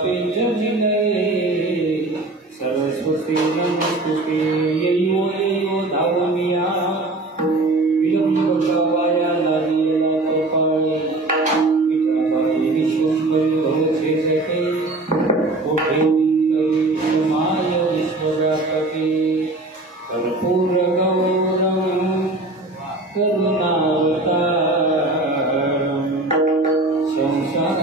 पापे जनिनये सरस्वती नमस्तुते येयो येयो धावनिया विलंब वाया लागलेला कपाळे विठाबाई विश्वंभरी भवचे जटे कोठे माय विश्वव्यापके कर्पूर गौरम करुणावतारम संसार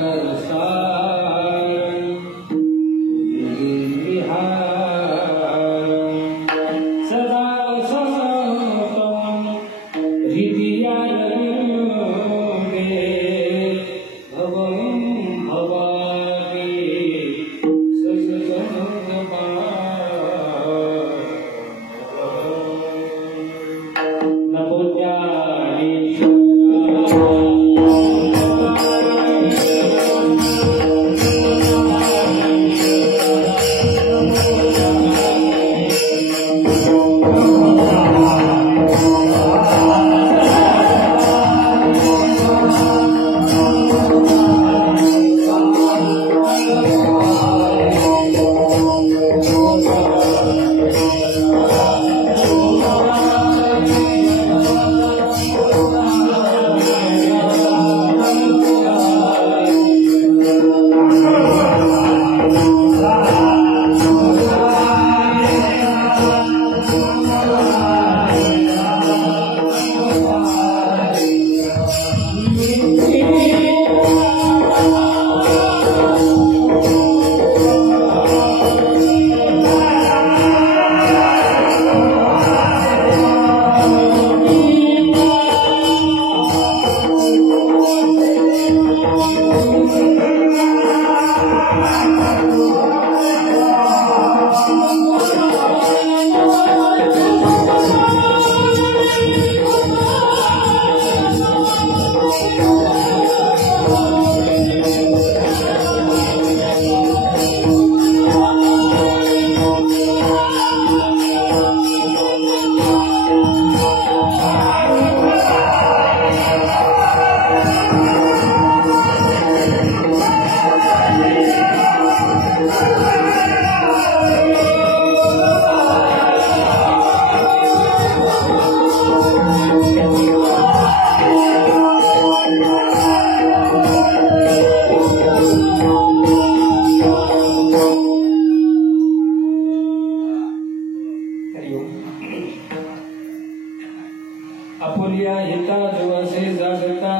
आपुलिया हिता दिवसे जागता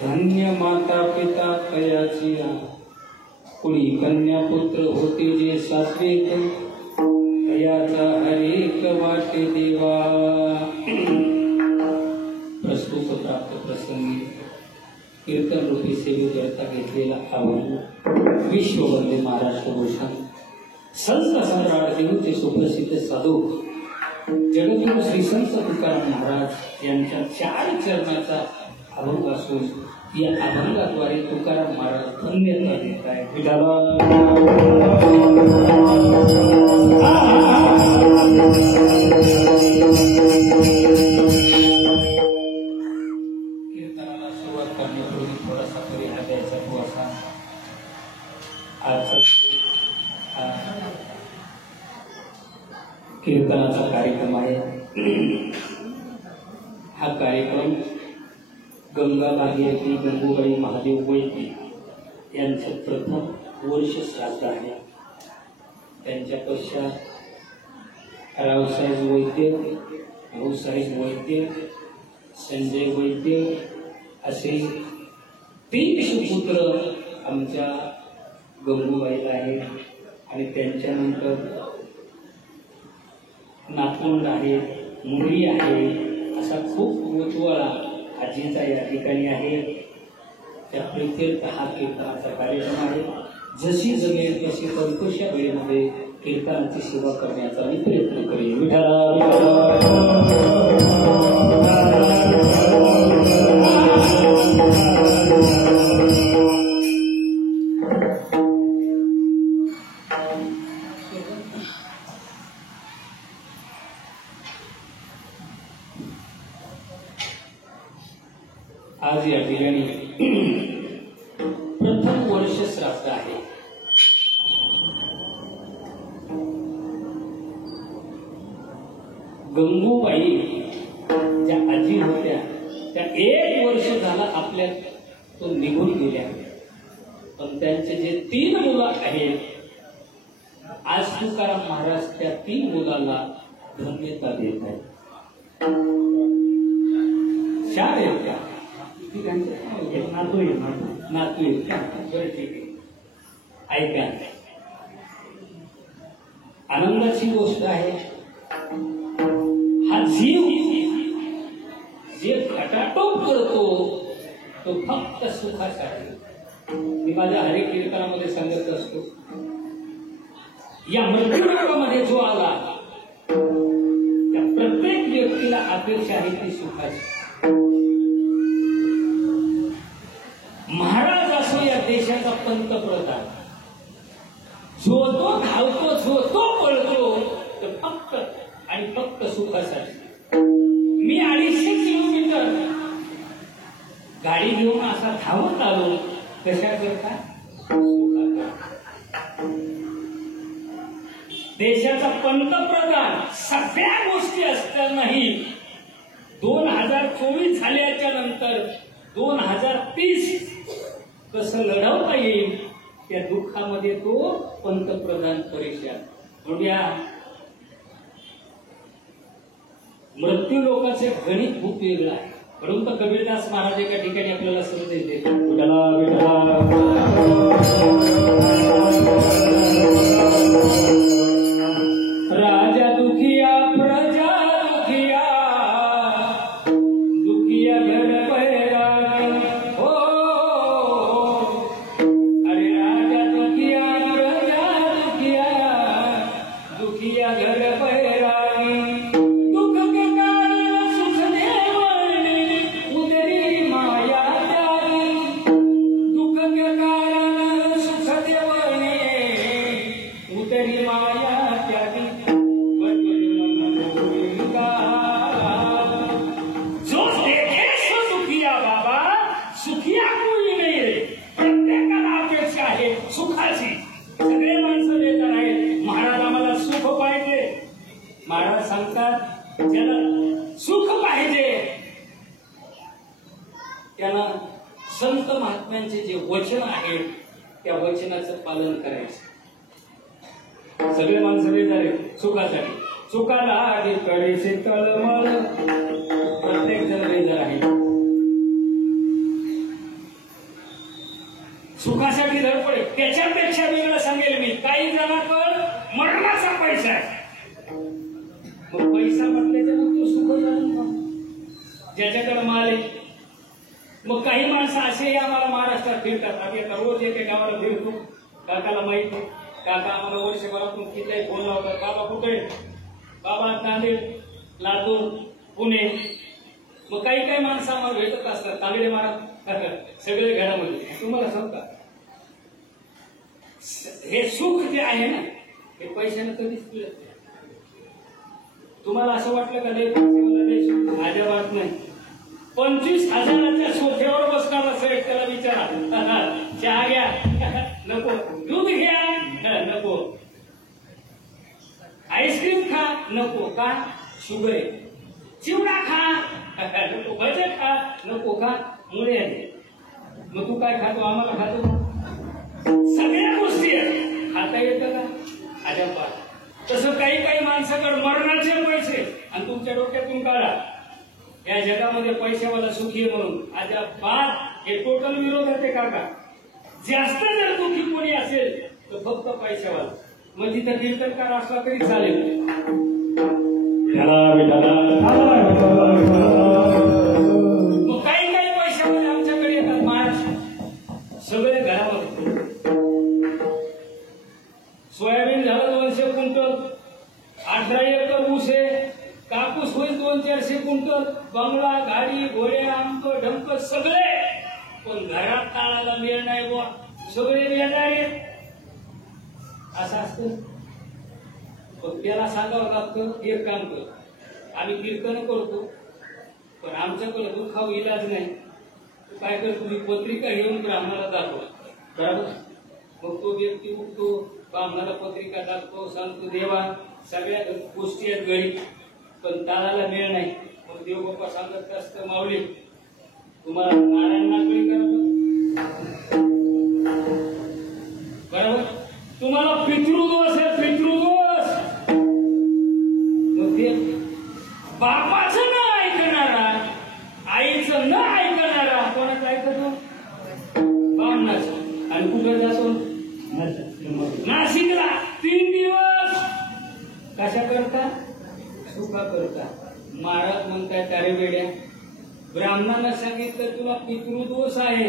धन्य माता पिता तयाचिया कुणी कन्या पुत्र होते जे सात्विक तयाचा हरेक वाटे देवा। प्रस्तुत प्राप्त प्रसंगी कीर्तन रूपी सेवेकरता घेतलेला आव्हान विश्ववंदे महाराष्ट्र भूषण संत सम्राट देवते सुप्रसिद्ध साधू जगद्गुरु श्री संत तुकाराम महाराज यांच्या 4 चरणाचा अभंग असून या अभंगाद्वारे तुकाराम महाराज धन्यता देत आहेत। कीर्तनाला सुरुवात करण्यापूर्वी थोडासा परिहार द्यायचा तो असा आजचा कीर्तनाचा कार्यक्रम आहे। हा कार्यक्रम गंगा भागीरथी गंगूबाई महादेव वैद्य यांचं प्रथम वर्ष श्राद्ध आहे। त्यांच्या पश्चात रावसाहेब वैद्य, भाऊसाहेब वैद्य, संजय वैद्य असे 3 सुपुत्र आमच्या गंगूबाईला आहेत आणि त्यांच्यानंतर नातवंड आहे, मुली आहे, असा खूप उजवाळा आजीचा या ठिकाणी आहे। त्या प्रीत्यर्थ हा कीर्तनाचा कार्यक्रम आहे। जशी जमेल तशी संतोषा वेळेमध्ये कीर्तनाची सेवा करण्याचा मी प्रयत्न करेन। आज या ठिकाणी प्रथम वर्ष श्राद्ध आहे। गंगूबाई ज्या आजी होत्या त्या 1 वर्ष झाला आपल्या तो निघून गेल्या, पण त्यांचे जे 3 मुलं आहेत आज तुकाराम महाराज त्या 3 मुलाला धन्यता देत आहेत. चार आहेत त्या नातू आहेत का? बरं ठीक आहे. ऐका, आनंदाची गोष्ट आहे. हा जीव जे खटाटोप करतो तो फक्त सुखासाठी. मी माझ्या हरे कीर्तनामध्ये सांगत असतो, या मृत्यूलोकामध्ये जो आला त्या प्रत्येक व्यक्तीला अपेक्षा आहे ती सुखाची. महाराज असो या देशाचा पंतप्रधान, जो तो धावतो, जो तो पळतो तर फक्त आणि फक्त सुखासाठी. मी 250 किलोमीटर गाडी घेऊन असा धावत आलो कशा करता? देशाचा पंतप्रधान सगळ्या गोष्टी असतानाही 2024 झाल्याच्या नंतर 2030 कसं लढवता येईल त्या दुःखामध्ये तो पंतप्रधान परेशान. म्हणूया मृत्यू लोकांचे गणित खूप वेगळं आहे. म्हणून तर कबीरदास महाराज एका ठिकाणी आपल्याला संदेश देतात, राजा दुखिया प्रजा दुखिया, दुखिया घर बैरागी. हो अरे राजा दुखिया प्रजा दुखिया, दुखिया घर बैरागी. दुख के कारण सुख देवनी उदरी माया त्यागी. दुख के कारण सुख देवनी उदरी माया त्यागी. जो देखे सो दुखिया बाबा, सुखिया कोणी नाही. प्रत्येकाला अपेक्षा आहे सुखाची. सगळे माणसं देतात आहेत महाराज आम्हाला सुख पाहिजे. महाराज सांगतात ज्याला सुख पाहिजे त्याला संत महात्म्यांचे जे वचन आहेत त्या वचनाचं पालन करायचं. सगळे माणसं देतात सुखासाठी. सुखाला आधी कडेचे तळमळ, प्रत्येक जण बेजार आहे. सुखासाठी धडपडे. त्याच्यापेक्षा वेगळं सांगेल मी, काही जणांकडे मरणाचा पैसा आहे. मग पैसा म्हटल्याच्या मग तो सुख झाला ज्याच्याकडे माल आहे. मग काही माणसं असेही आम्हाला महाराष्ट्रात फिरतात. आम्ही आता रोज एके गावाला फिरतो. काकाला माहिती आहे, काका आम्हाला वर्षभरातून किती फोन लावतात, बाबा कुठे? बाबा नांदेड, लातूर, पुणे. मग काही काही माणसं आम्हाला भेटत असतात. तांगडे महाराज सगळे घरामध्ये. तुम्हाला सांगता हे सुख जे आहे ना हे पैशाने कधीच मिळत नाही. तुम्हाला असं वाटलं का देश अजिबात नाही. 25,000च्या सोफ्यावर बसणार असेल त्याला विचारा, चहा घ्या नको, दूध घ्या नको, आईस्क्रीम खा नको, का शुगर आहे, चिवडा खा नको, भजे खा नको, का मुळे आहे. मग तू काय खातो? आम्हाला खातो सगळ्या गोष्टी खाता येतं का? अजिबात. तसं काही काही माणसाकडे मरणाचे पैसे आणि तुमच्या डोक्यातून काढा या जगामध्ये पैशावाला सुखी आहे म्हणून. अजिबात. हे टोटल विरोधात आहे काका. जास्त जर दुःखी कोणी असेल तर फक्त पैशावाला. मग तिथं कीर्तनकार असला तरी चालेल. मग काही काही पैशावाले आमच्याकडे येतात महाराष्ट्र सगळे घरामध्ये. सोयाबीन झालं 200 क्विंटल, 18 एकर ऊस आहे, कापूस होईल 200-400 क्विंटल, बंगला, गाडी, घोडे, आमक ढमक सगळे. पण घरात ताळाला मिळ नाही बुवा, सगळे येणारे असं असतं. पण त्याला सांगावं लागतं एक काम कर, आम्ही कीर्तन करतो पण आमच्याकडे दुःखावर इलाज नाही. तू काय कर, तुम्ही पत्रिका घेऊन ब्राह्मणाला दाखवा. बरोबर. मग तो व्यक्ती उठतो, ब्राह्मणाला पत्रिका दाखवतो, सांगतो देवा सगळ्या गोष्टी आहेत घरी, पण तालाला वेळ नाही. मग देवबाप्पा सांगत असतं, माऊली तुम्हाला नारायण नागरी करा बरोबर, तुम्हाला पितृदोष आहे, पितृदोष. मग ते बापाचं न ऐकणारा, आईचं न ऐकणारा कोणाचं ऐकतो? बामणाचं. आणि कुठं जातो? नाशिकला 3 दिवस कशा करता? सुखा करता. महाराज म्हणतात, अरे वेड्या, ब्राह्मणांना सांगितलं तुला पितृदोष आहे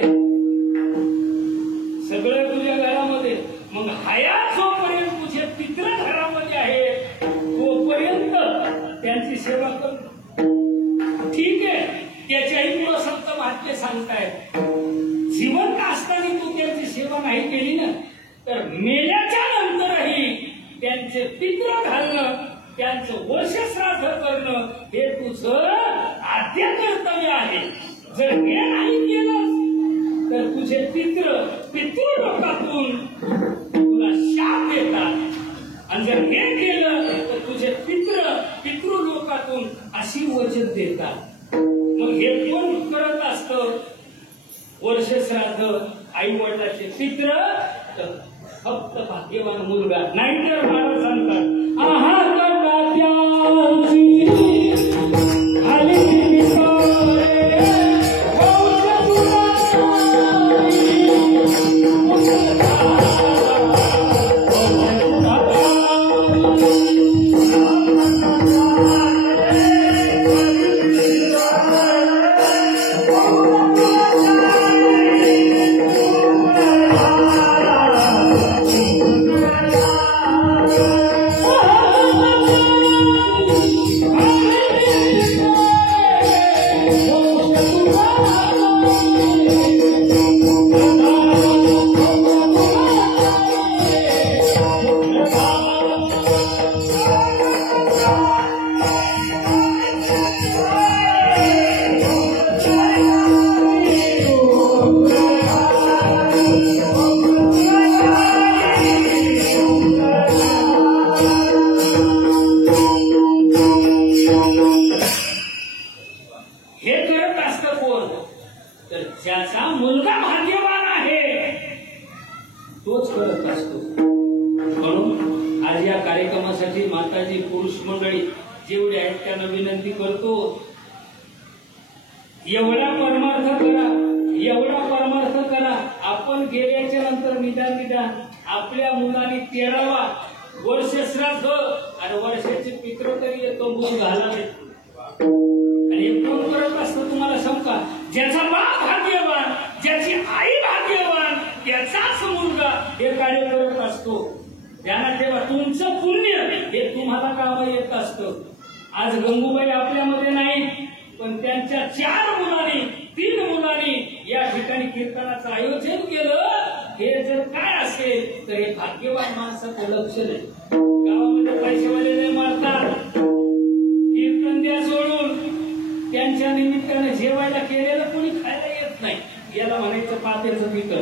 सगळं तुझ्या घरामध्ये, मग हयात जोपर्यंत तुझे पितृ घरामध्ये आहे तोपर्यंत त्यांची सेवा कर. ठीक आहे, त्याच्याही पुढे संत महात्मे सांगतायत, जिवंत असताना तू त्यांची सेवा नाही केली ना, तर मेल्याच्या नंतरही त्यांचे पितृ घालणं, त्यांचं वर्षश्राद्ध करणं हे तुझं आद्य कर्तव्य आहे. जर हे नाही केलं तर तुझे पितृ लोकातून तुला शाप देतात, आणि जर हे केलं तर तुझे पितृ लोकातून आशीर्वचन देतात. मग हे कोण करत असतं? वर्षश्राद्ध, आई वडिलाचे पितृ, तर फक्त भाग्यवान मुलगा. नाहीतर महाराज सांगतात, आहा ज्याचा मुलगा भाग्यवान आहे तोच करत असतो. म्हणून आज या कार्यक्रमासाठी माताजी, पुरुष मंडळी जेवढे आहेत त्यांना विनंती करतो, एवढा परमार्थ करा, एवढा परमार्थ करा. आपण गेल्याच्या नंतर निदान आपल्या मुलांनी 13वा वर्षश्राद्ध आणि वर्षाचे पितृ तरी येतो मूल घाला देतो. आणि हे कोण करत असतं तुम्हाला सांगू का? ज्याचा बाप भाग्यवान, ज्याची आई भाग्यवान, त्याचाच मुलगा हे कार्य करत असतो. ध्यानात ठेवा, तुमचं पुण्य हे तुम्हाला काम येत असतं. आज गंगूबाई आपल्यामध्ये नाही, पण त्यांच्या 4 मुलांनी, 3 मुलांनी या ठिकाणी कीर्तनाचं आयोजन केलं. हे जर काय असेल तर हे भाग्यवान माणसाचं लक्षण आहे. गावामध्ये पैसेवाले नाही मारतात, कीर्तन द्या सोडून, त्यांच्या निमित्ताने जेवायला केलेलं कोणी खायला येत नाही. याला म्हणायचं पात्याचं पिकं.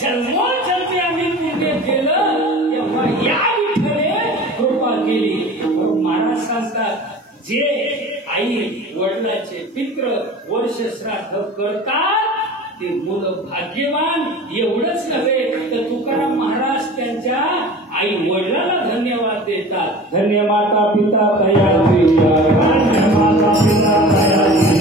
जन्मोजन्मी आम्ही वडिलांचे पित्र वर्ष श्राद्ध करतात ते मुलं भाग्यवान. एवढंच नव्हे तर तुकाराम महाराज त्यांच्या आई वडिलांना धन्यवाद देतात. धन्य माता पिता तयारी, धन्य माता पिता तयारी,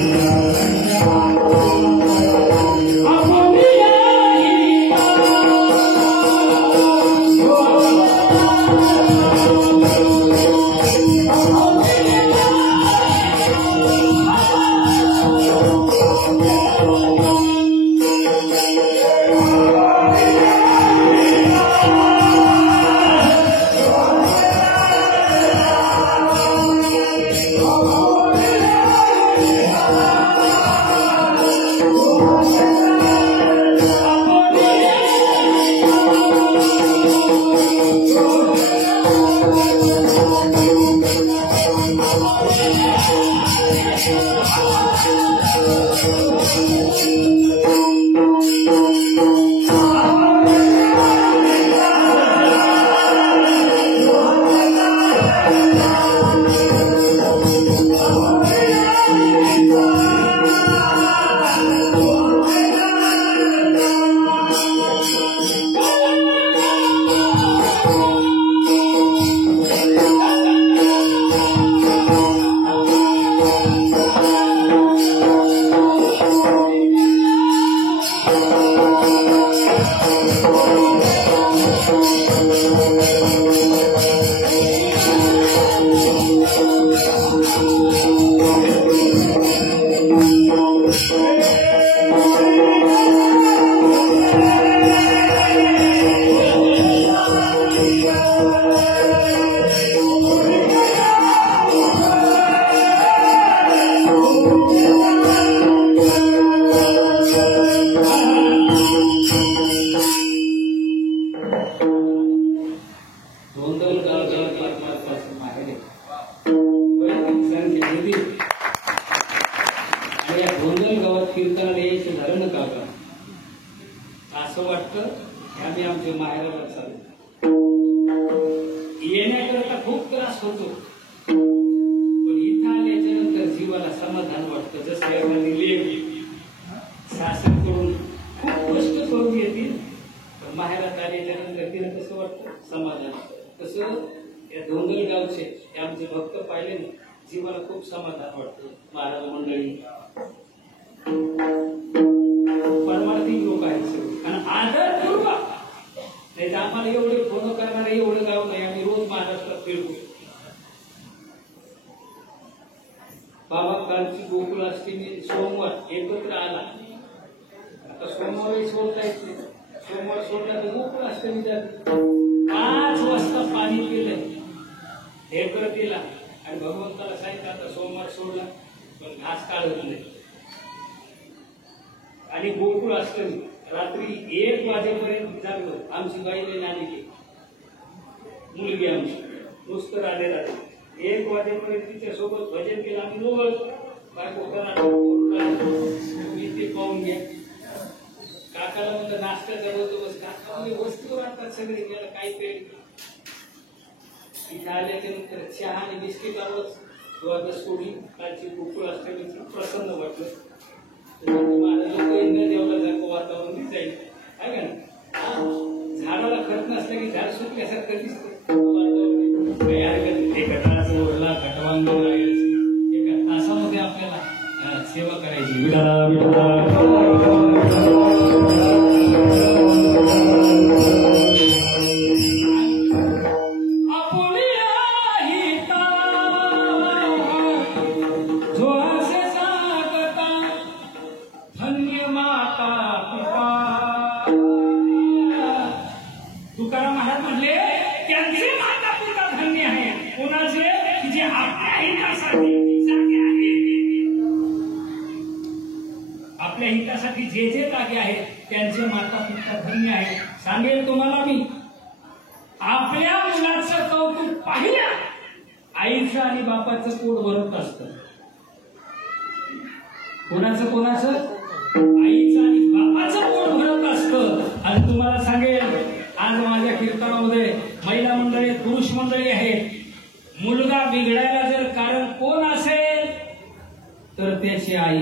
तर त्याची आई,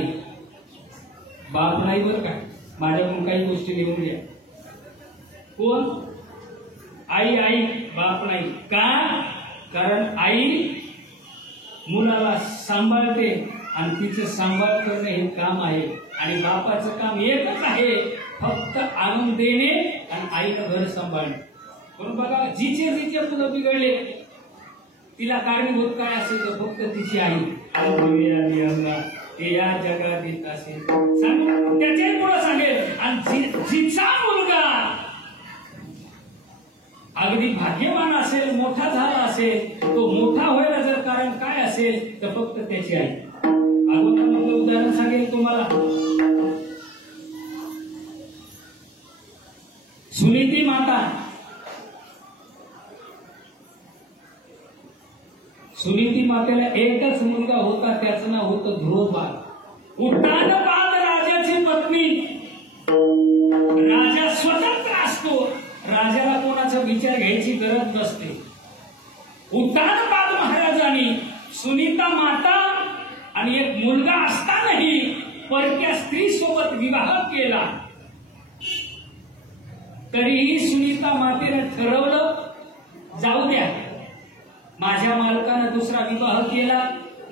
बाप नाही बरं काय. माझ्याकडून काही गोष्टी लिहून घ्या. कोण? आई. आई, बाप नाही. का? कारण आई मुलाला सांभाळते आणि तिचं सांभाळ करणं हे काम आहे. आणि बापाचं काम एकच आहे, फक्त आणून देणे आणि आईनं घर सांभाळणे. पण बघा, जिचे मुलं बिघडले तिला कारणीभूत काय असेल तर फक्त तिची आई. ते या जगात येत असेल त्याचे मुलं सांगेल. आणि जिचा मुलगा अगदी भाग्यवान असेल, मोठा झाला असेल, तो मोठा व्हायला जर कारण काय असेल तर फक्त त्याची आई. अगोदर उदाहरण सांगेल तुम्हाला. सुनीती माता. सुनीती मातेला एकच मुलगा होता, त्याचं नाव होतं ध्रुवबाळ. उत्तानपाद राजाची पत्नी. राजा स्वतंत्र असतो, राजाला कोणाचा विचार घ्यायची गरज नसते. उत्तानपाद महाराजांनी सुनीता माता आणि एक मुलगा असतानाही परक्या स्त्री सोबत विवाह केला. तरीही सुनीता मातेने ठरवलं, जाऊ द्या, माझ्या मालकानं दुसरा विवाह केला,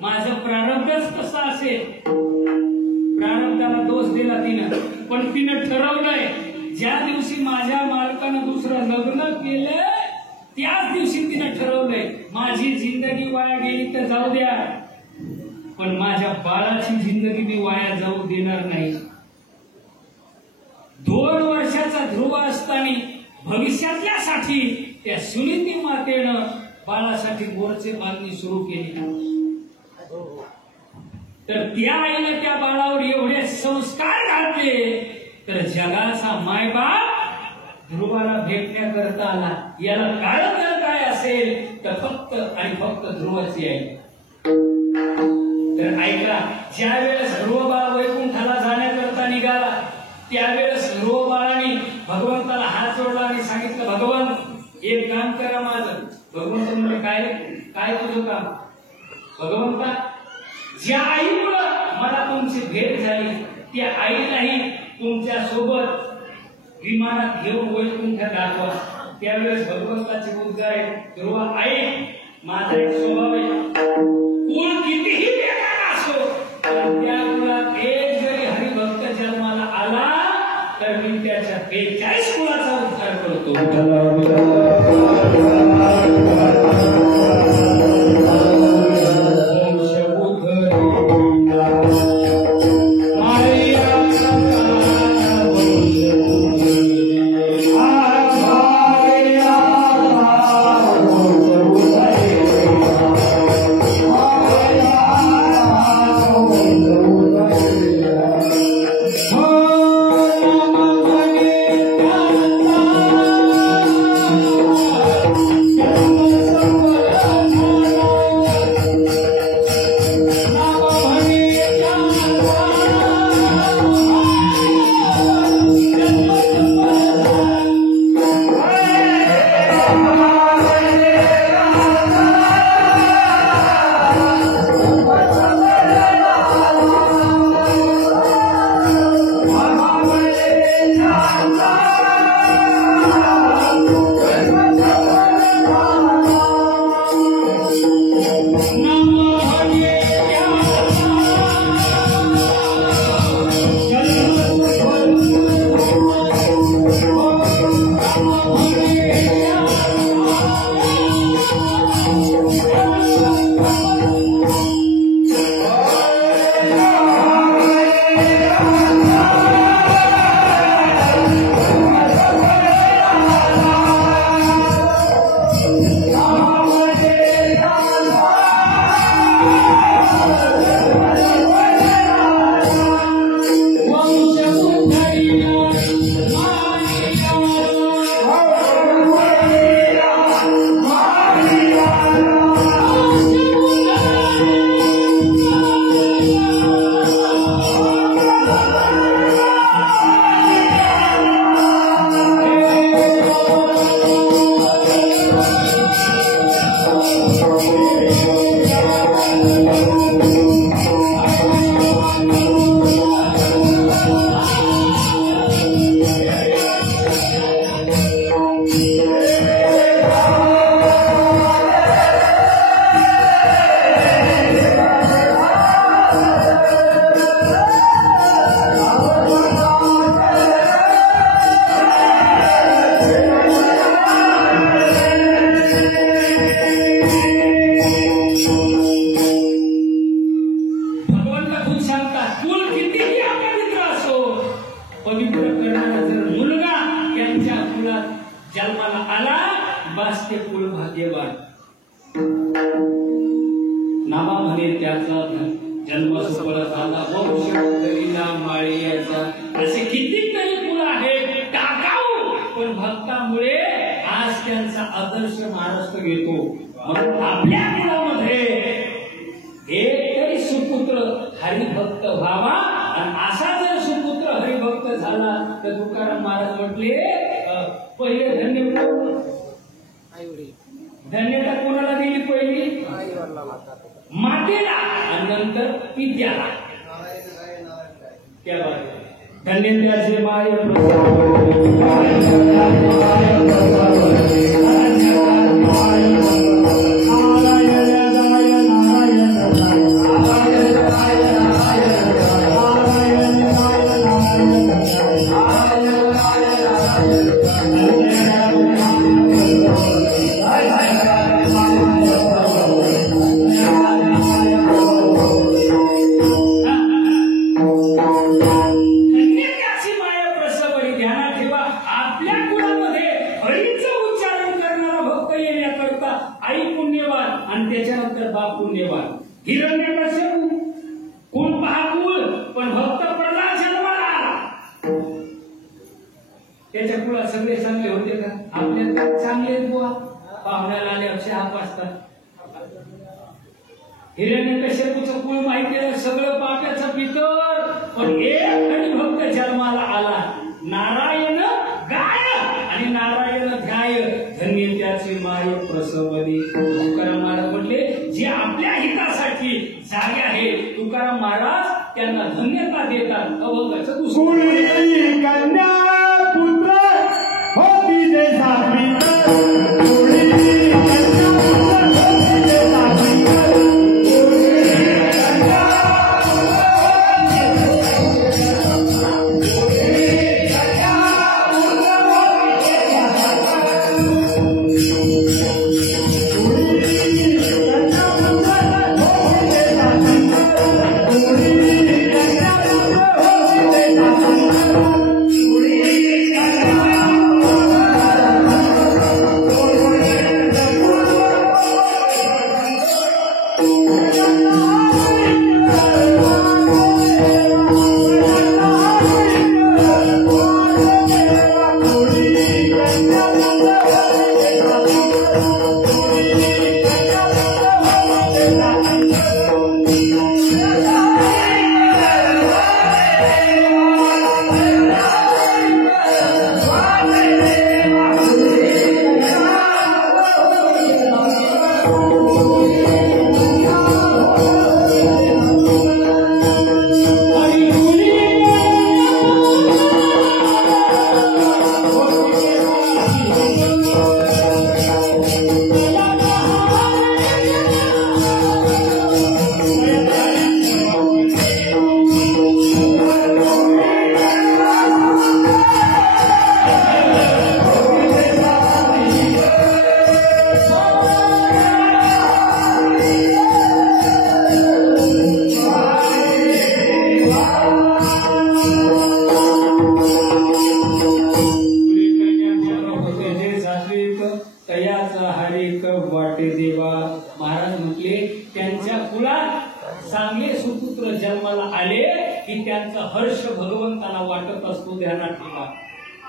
माझं प्रारब्धच तसं असेल. प्रारब्धाला दोष दिला तिनं, पण तिनं ठरवलंय ज्या दिवशी माझ्या मालकानं दुसरं लग्न केलं त्याच दिवशी तिनं ठरवलंय माझी जिंदगी वाया गेली तर जाऊ द्या, पण माझ्या बाळाची जिंदगी मी वाया जाऊ देणार नाही. 2 वर्षाचा ध्रुव असताना भविष्यातल्यासाठी त्या सुनीती मातेनं बाळासाठी मोर्चे बांधणी सुरू केली. तर त्या आईने त्या बाळावर एवढे संस्कार घातले तर जगाचा मायबाप ध्रुवाला भेटण्याकरता आला. याला कारण काय असेल तर फक्त आणि फक्त ध्रुवाची आई. तर ऐका, ज्या वेळेस ध्रुव बाळ वैकुंठाला जाण्याकरता निघाला त्यावेळेस ध्रुव बाळाने भगवंताला हात जोडला आणि सांगितलं, भगवंत एक काम करा माझं. भगवंत म्हणजे काय तुझं काम? भगवंता, ज्या आईमुळं मला तुमची भेट झाली त्या आईलाही तुमच्या सोबत विमानात घेऊन वैकुंठात दाखवा. त्यावेळेस भगवंताचे उद्गार आहे, ध्रुवा आई, माझा एक स्वभाव आहे, कुळ कितीही बेकार असो पण त्या कुळात एक जरी हरिभक्त जन्माला आला तर मी त्याच्या 42 कुळाचा उद्धार करतो. पवित्र करणारा जर मुलगा त्यांच्या कुलात जन्माला आला बस ते कुल भाग्यवान. नामा म्हणे त्याचा जन्म सुफळ झाला वंश करीला माळीयाचा. असे कितीतरी कुल आहेत टाकाऊ, पण भक्तामुळे आज त्यांचा आदर्श महाराष्ट्र घेतो. म्हणून आपल्या कुलामध्ये एक तरी सुपुत्र हरिभक्त व्हावा. आणि असा जर सुपुत्र हरिभक्त झाला तर तुकाराम महाराज म्हटले पहिले धन्यता कोणाला दिली? पहिली मातेला आणि नंतर विद्याला. त्या धन्यतेचे माय त्याच्या कुळात सगळे चांगले होते का? आपल्या चांगले बुवा पाहुण्याला आले अक्षय हात वाजतात. हिरण्यकश्यपूचं कुळ माहिती आहे सगळं पाप्याचं पितर. पण एक हरिभक्त जन्माला आला नारायण गाय आणि नारायण ध्याय धन्य त्याचे माय प्रसवली. तुकाराम महाराज म्हटले जे आपल्या हितासाठी जागे आहे तुकाराम महाराज त्यांना धन्यता देतात. अभंगाचं दुसरं कन्या पुत्र होती जे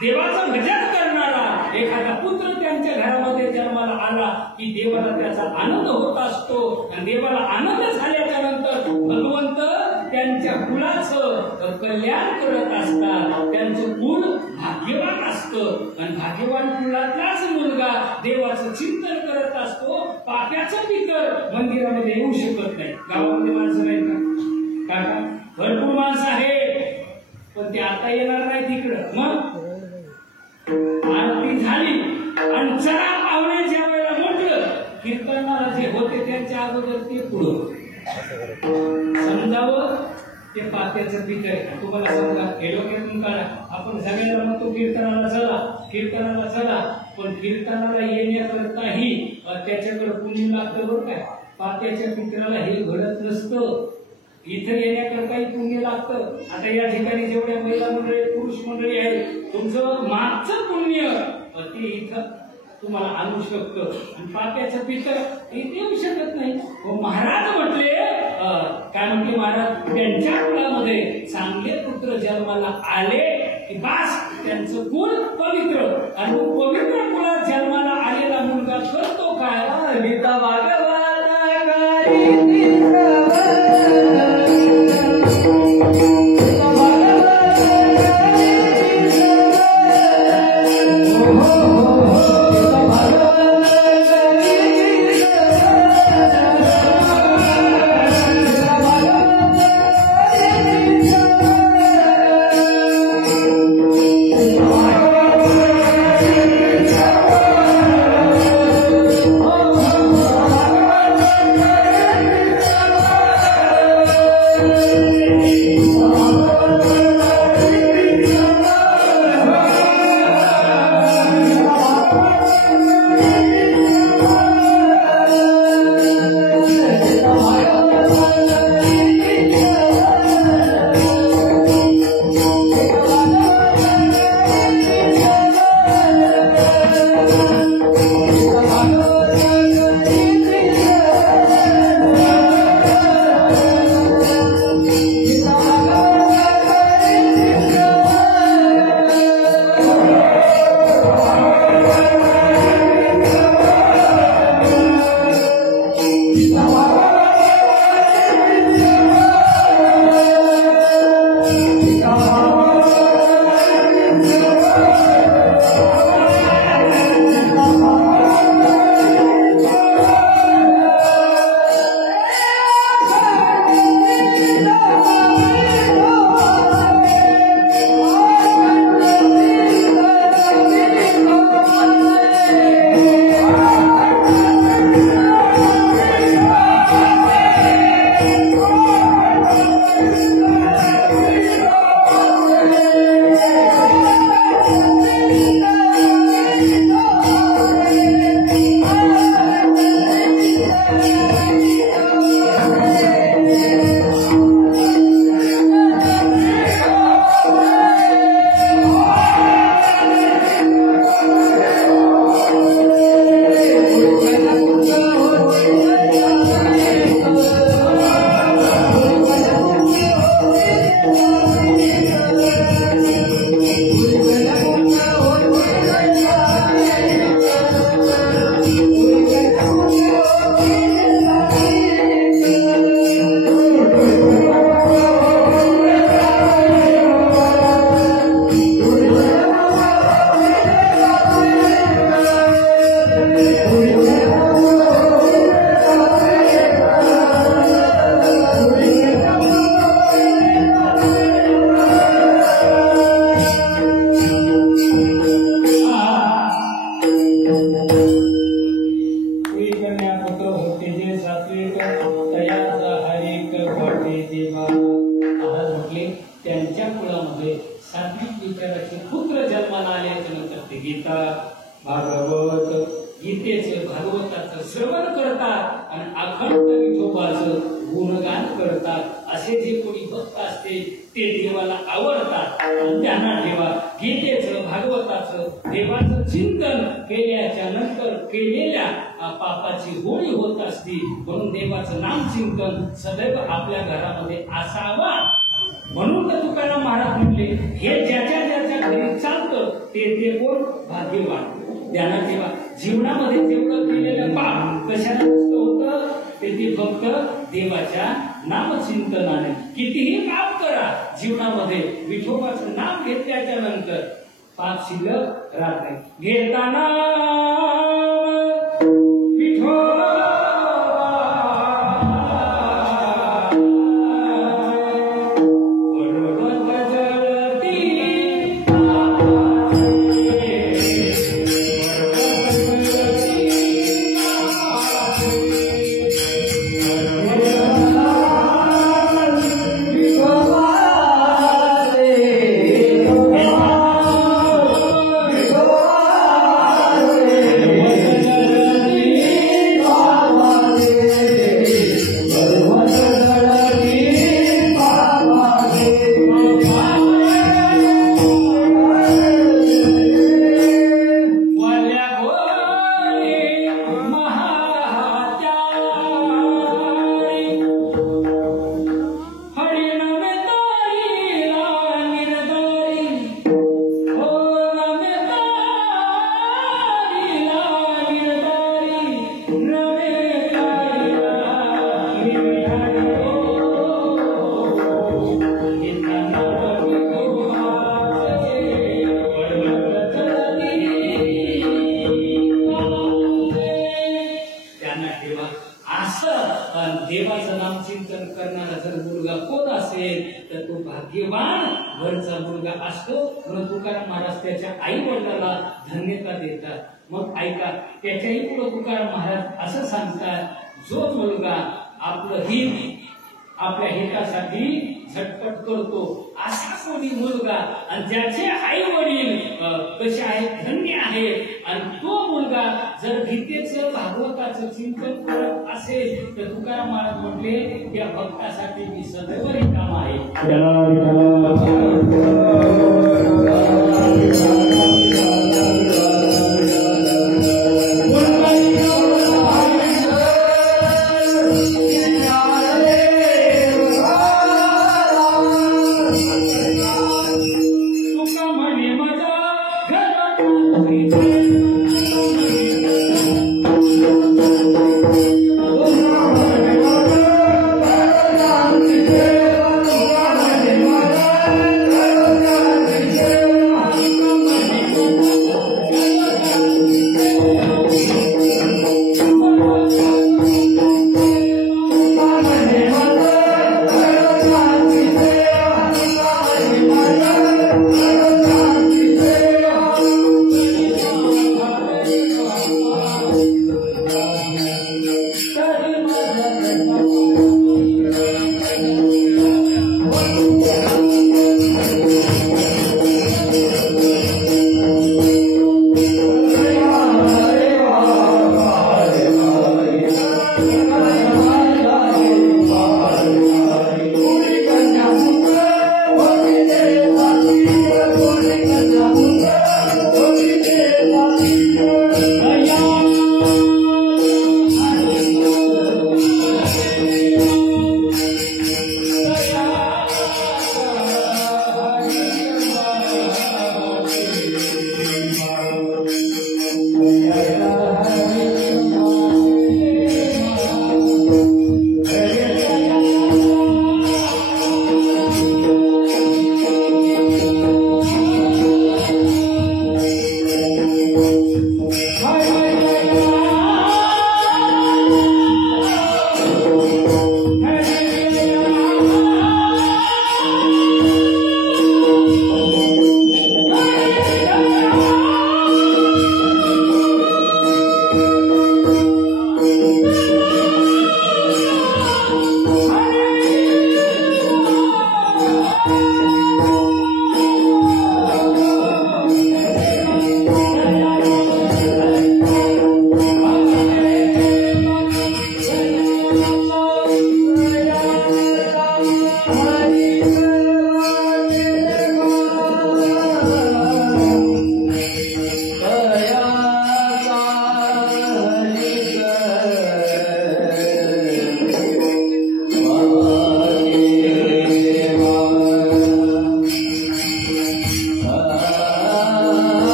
देवाचं भजन करणारा एखादा पुत्र त्यांच्या घरामध्ये जन्माला आला की देवाला त्याचा आनंद होत असतो. आणि देवाला आनंद झाल्याच्या नंतर भगवंत त्यांच्या कुलाचं कल्याण करत असतात. त्यांचं कुल भाग्यवान असतं आणि भाग्यवान कुलातलाच मुलगा देवाचं चिंतन करत असतो. पाप्याचं पितर मंदिरामध्ये येऊ शकत नाही. गावामध्ये माणसं नाही का? काका भरपूर माणसं आहे पण ते आता येणार नाही तिकडं. मग आरती झाली आणि चला पाहुणे ज्या वेळेला म्हटलं कीर्तनाला जे होते त्यांच्या अगोदर ते पुढं समजावं ते पात्याचं पितर आहे. तुम्हाला समजा हे डोक्यातून काढा. आपण सगळ्यांना म्हणतो कीर्तनाला चला पण कीर्तनाला येण्याकरताही त्याच्याकडे पुण्य लागतं बरं काय. पात्याच्या पितराला हे घडत नसतं. इथं येण्याकरताही पुण्य लागतं. आता या ठिकाणी जेवढ्या महिला मंडळी पुरुष मंडळी आहेत, तुमचं मागचं पुण्य ते इथं तुम्हाला आणू शकतं. आणि पाप्याचं पितर इथे येऊ शकत नाही. महाराज म्हटले, काय म्हटले महाराज, त्यांच्या कुळामध्ये चांगले पुत्र जन्माला आले की बास, त्यांचं कुळ पवित्र. आणि पवित्र कुळात जन्माला आलेला मुलगा करतो काय, गीता भागवत श्रवण करतात आणि अखंड विठोबाचं गुणगान करतात. असे जे कोणी भक्त असते ते देवाला आवडतात. त्यांना देवा गीतेचं, भागवताचं, देवाचं चिंतन केल्याच्या नंतर केलेल्या पापाची होळी होत असती. म्हणून देवाचं नाम चिंतन सदैव आपल्या घरामध्ये असावा. म्हणून तर तुकाराम महाराज म्हटले, हे ज्याच्या ज्याच्या घरी चालतं ते कोण भाग्यवान. ध्यानात ठेवा, जीवनामध्ये जेवढं केलेलं पाप कशाला नसतं होतं ते फक्त देवाच्या नामचिंतनाने. कितीही पाप करा, जीवनामध्ये विठोबाचं नाम घेतल्याच्या नंतर पाप शिल्लक राहत नाही. घेताना विठोबा भाग्यवान घरचा मुलगा असतो म्हणून तुकाराम महाराज त्याच्या आई वडिलाला धन्यता देतात। मग ऐका, त्याच्याही पुढे तुकाराम महाराज असं सांगतात, जो मुलगा आपलं हित आपल्या हितासाठी झटपट करतो असा कोणी मुलगा आणि ज्याचे आई वडील कसे आहेत, धन्य आहेत, आणि तो मुलगा जर गीतेचं भागवताचं चिंतन करत असेल तर तुकाराम महाराज म्हटले त्या भक्तासाठी मी सदैव रिकाम आहे। Oh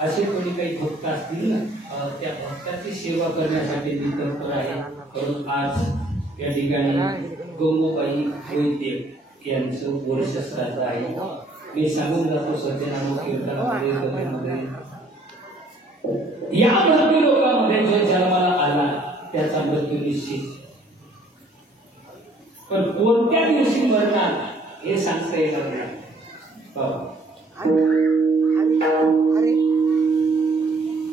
असे कोणी काही भक्त असतील ना त्या भक्ताची सेवा करण्यासाठी मी तत्पर आहे. म्हणून आज या ठिकाणी गंगूबाई वैद्य यांचं वर्ष श्राद्ध आहे. मी सांगून जातो सत्यनाम कीर्तनामध्ये या भक्ती लोकांमध्ये जो जन्माला आला त्याचा मृत्यू निश्चित, पण कोणत्या दिवशी मरणार हे सांगता येणार नाही.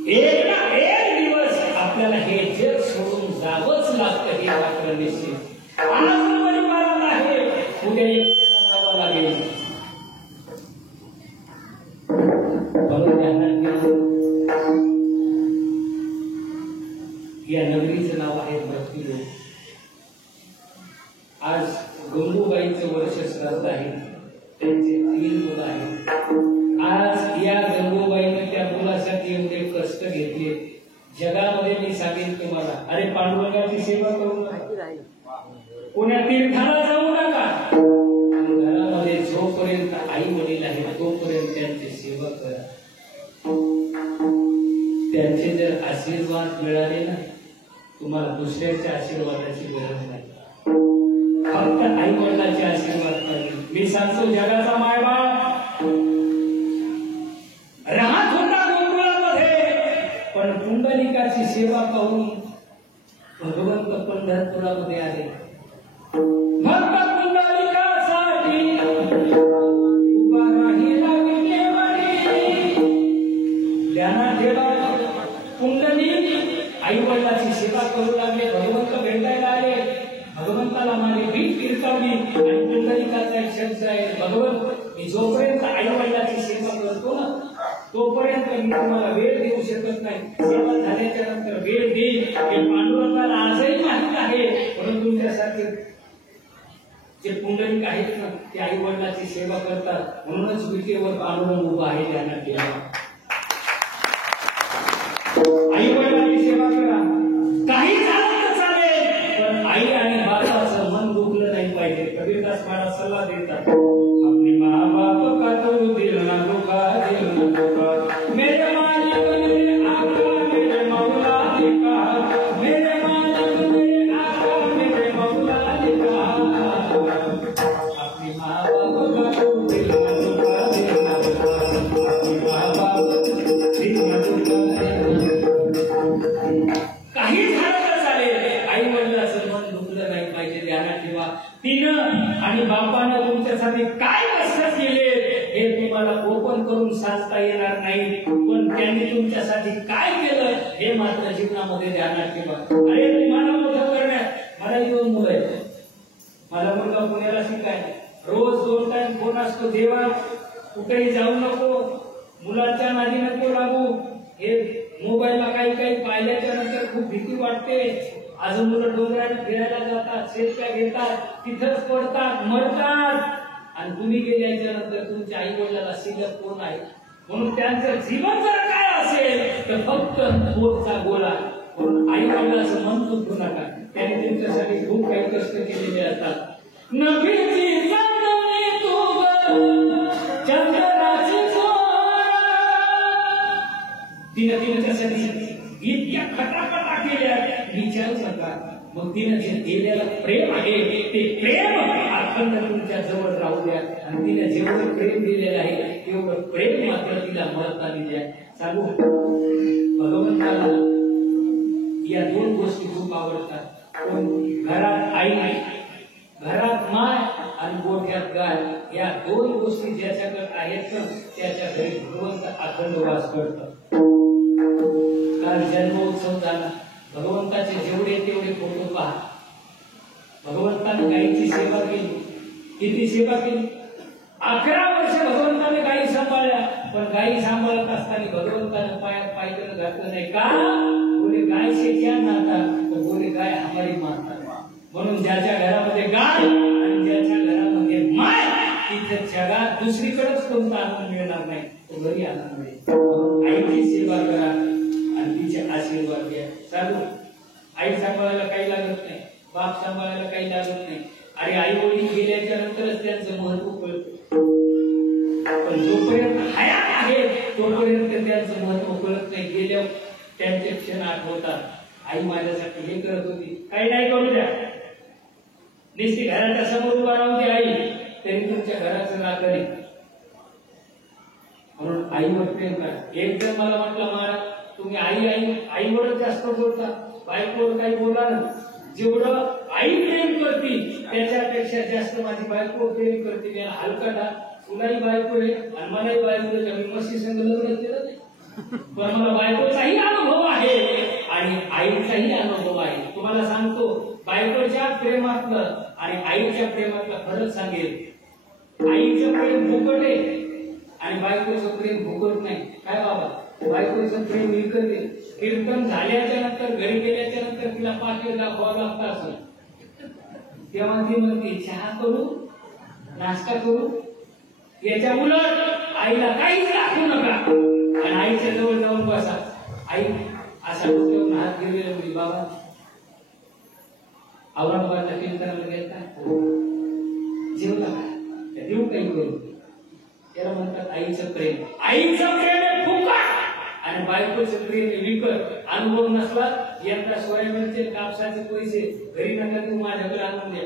एक ना एक दिवस आपल्याला हे जग सोडून जावंच लागतं हे मात्र निश्चित. आज परिवारात आहे, उद्या एकट्याला जावं लागेल. या नगरीचं नाव आहे भक्तिलोक. आज गंगूबाईचं वर्ष श्राद्ध आहे. त्यांचे 3 मुलं आहेत. आज या गंगूबाईने त्या मुलासाठी एवढे कष्ट घेतले. जगामध्ये मी सांगेन तुम्हाला, अरे पांडुरंगाची सेवा करू नका, कोण्या तीर्थाला जाऊ नका, घरामध्ये जोपर्यंत आई वडील आहेत तोपर्यंत त्यांची सेवा करा. त्यांचे जर आशीर्वाद मिळाले ना, तुम्हाला दुसऱ्याच्या आशीर्वादाची गरज नाही, फक्त आई वडिलांचे आशीर्वाद पाहिजे. मी सांगतो, जगाचा मायबाप राहत होता गोकुळामध्ये, पण पुंडलिकाची सेवा पाहून भगवंत पंढरपुरामध्ये आले. भक्त पुंडलिकासाठी उभा राहिला विटेवाडी. ध्यानात ठेवा, पुंडलिक आई वडिलाची सेवा करू लागले, भगवंत भेटायला आले. भगवंताला माझी भीट फिरकावली आणि पुंडलिकाचा एक शब्द आहे, भगवंत मी जोपर्यंत आई वडिलाची सेवा करतो ना तोपर्यंत मी तुम्हाला वेळ देऊ शकत नाही. सेवा झाल्याच्या नंतर वेळ देईल हे पांडुरंगाला आजही माहित आहे. म्हणून तुमच्यासारखे जे पुंडलिक आहेत ना ते आई वडिलाची सेवा करतात. म्हणूनच विटेवर पांडुरंग उभा आहे. त्यांना केला आई वडिलांची सेवा करा, काही झालं तर चालेल, पण आई आणि बापाचं मन दुखलं नाही पाहिजे. कबीरदास महाराज सल्ला देतात, अपने माँ बाप का तो दिल ना दुखा, दिल ना दुखा, मेरे मालिक मेरे आका मेरे मौला ने कहा, मेरे मालिक मेरे आका मेरे मौला ने कहा, अपने माँ बाप का तो दिल ना दुखा, दिल ना दुखा, अपने माँ बाप दिल ना दुखा. काही झालं तर चालेल, आई वडिलाचं मन दुखलं नाही पाहिजे. ध्यानात ठेवा, तिनं आणि बापानं तुमच्यासाठी काय कष्ट केले हे तुम्हाला ओपन करून सांगता येणार नाही, पण त्यांनी तुमच्यासाठी काय केलं हे मात्र जीवनामध्ये ध्यानात ठेवा. अरे तुम्हाला मोठं करण्यात मला 2 मुलं आहेत. माझा मुलगा पुण्याला शिकाय, रोज 2 टाइम फोन असतो, देवा कुठेही जाऊ नको, मुलाच्या नादी नको लागू. हे मोबाईलला काही काही पाहिल्याच्या नंतर खूप भीती वाटते. अजून मुलं डोंगराने फिरायला जातात, शेतक्या घेतात, तिथंच पडतात, मरतात. आणि तुम्ही गेल्याच्या नंतर तुमच्या आई वडिलाला शिल्लक कोण आहे? म्हणून त्यांचं जीवन जर काय असेल तर फक्त पोटचा गोळा. म्हणून आई वडिलाचं मन दुखू नका, त्यांनी तुमच्यासाठी खूप काही कष्ट केलेले असतात. नभीची चांदणी तू चंद्राची तिने त्यासाठी इतक्या खटाखटा केल्या विचारू नका. मग तिने जे दिलेलं प्रेम आहे ते प्रेम अखंड तुमच्या जवळ राहू द्या. आणि तिने जेवढं प्रेम दिलेलं आहे तेवढं प्रेम मात्र तिला मरताना द्या. सांगू, भगवंताला या 2 गोष्टी खूप आवडतात. घरात आई, घरात माय आणि गोठ्यात गाय, या 2 गोष्टी ज्याच्याकडे आहेत ना त्याच्या घरी भगवंत अखंड वास करतात. काल जन्मोत्सव झाला, भगवंताचे जेवढे तेवढे फोटो पहा. भगवंताने गायीची सेवा केली. किती सेवा केली? 11 वर्ष भगवंताने गायी सांभाळल्या. पण गायी सांभाळत असताना भगवंताने पायात पायदळ घातलं नाही. का बोले गाय से क्या नाता, तर बोले गाय हमारी माता. म्हणून ज्याच्या घरामध्ये गाय आणि ज्याच्या घरामध्ये माय तिथे जगात दुसरीकडेच कोणता आनंद मिळणार नाही, तो घरी आनंद मिळेल. आईची सेवा करा आणि तिचे आशीर्वाद घ्या. चालू, आई सांभाळायला काही लागत नाही, बाप सांभाळायला काही लागत नाही. अरे आई वडील गेल्याच्या नंतरच त्यांचं महत्व कळतं. पण जोपर्यंत हयात आहे तोपर्यंत त्यांचं महत्व कळत नाही. गेल्या त्यांचे क्षण आठवतात. आई माझ्यासाठी हे करत होती, काही नाही करू द्या, नुसती घराच्या समोर उभा राहून ती आई, तरी तुमच्या घराचं नातं नाही. म्हणून आईवर प्रेम करा. एक जण मला म्हटलं, महाराज तुम्ही आईवरच जास्त बोलता, बायकोवर काही बोला ना. जेवढं आई प्रेम करते त्याच्यापेक्षा जास्त माझी बायको प्रेम करते. मी हलकटा, तुलाही बायको आहे आणि मलाही बायको आहे, मी मस्ती संग लग्न केलं नाही, पण मला बायकोचाही अनुभव आहे आणि आईचाही अनुभव आहे. तुम्हाला सांगतो, बायकोच्या प्रेमातलं आणि आईच्या प्रेमातलं फरक सांगेल. आईचं प्रेम फुकट आहे आणि बायकोचं प्रेम फुकट नाही. काय बाबा, बायकोचं प्रेम विकत आहे. कीर्तन झाल्याच्या नंतर, घरी गेल्याच्या नंतर तिला पाकिट दाखवावं लागतं असं. तेव्हा ती म्हणते चहा करू, नाश्ता करू. याच्या उलट आईला काहीच दाखवू नका आणि आईच्या जवळ जाऊन बसा. आई असा डोक्यावरून हात घेऊन म्हणजे, बाबा औरंगाबादला कीर्तनाला गेलता, जेवला का, देऊ काही करू. त्याला म्हणतात आईचं प्रेम. आईचं प्रेम आहे फुकट आणि बायकोचं प्रेम आहे विकत. अनुभव नसला यंदा सोयाबीनचे कापसाचे पैसे घरी नका देऊ, माझ्याकडे आणून द्या.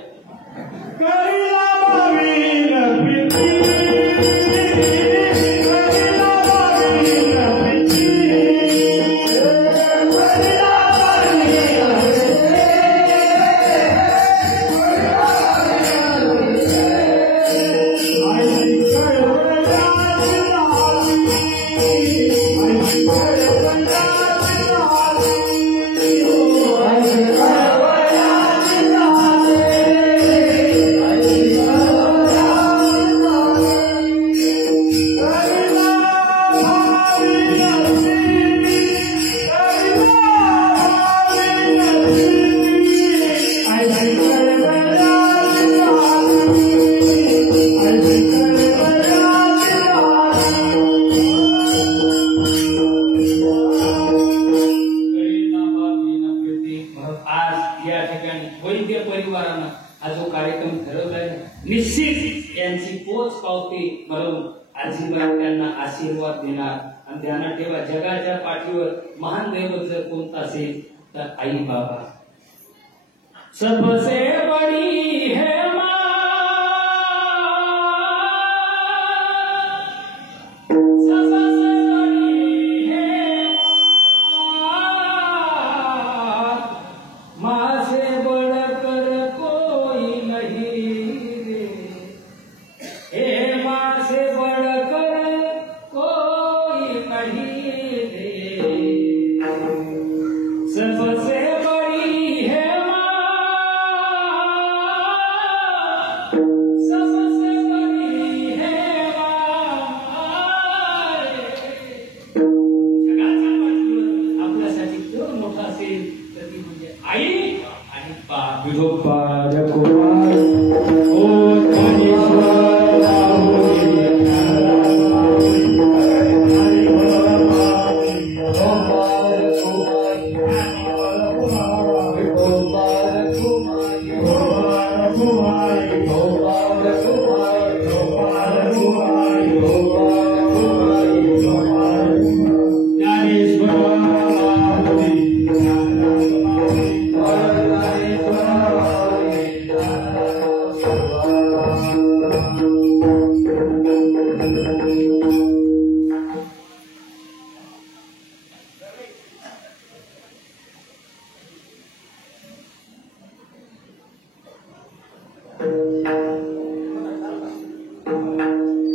निश्चित यांची पोच पावते म्हणून आजीबाई त्यांना आशीर्वाद देणार. आणि ध्यानात ठेवा, जगाच्या पाठीवर महान दैवत जर कोणता असेल तर आई बाबा. सबसे बडी है माँ, सबसे बडी है माँ, माँ से बढ़कर कोई नहीं, से बढ़कर कोई नहीं रे, सबसे बड़ी है माँ, सबसे बड़ी है माँ. जगाचा पाठीवर आपल्यासाठी कोण मोठा असेल तर ती म्हणजे आई आणि बाप. विठोबा